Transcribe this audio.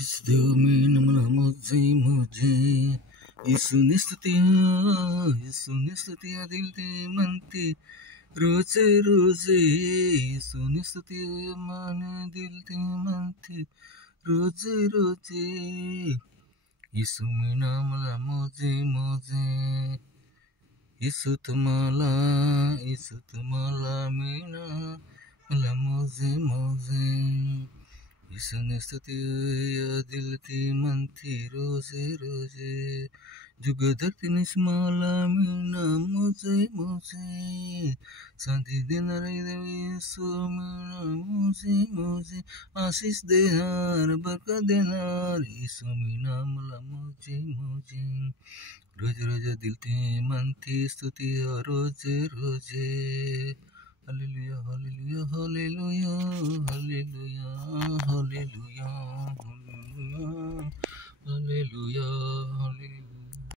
इस दिल में नमला मुझे यीशुने स्तुतियाँ दिल दे मनते रोज रोज यीशुने स्तुतियाँ माने दिल दे मनते रोज रोज यीशु में नमला मुझे यीशु तुम्हारा मीना मला मुझे यीशुने स्तुतियाँ दिल दी मनती रोजे रोजे जुगधर निस्माला मीना मुझे शांति देना यीशु मीना मुझे आशीष देनार बरकत देनार यीशु मीना मला मुझे रोज रोज दिल दी मनती स्तुतियाँ रोजे रोजे Hallelujah, hallelujah, hallelujah, hallelujah, hallelujah, hallelujah, hallelujah,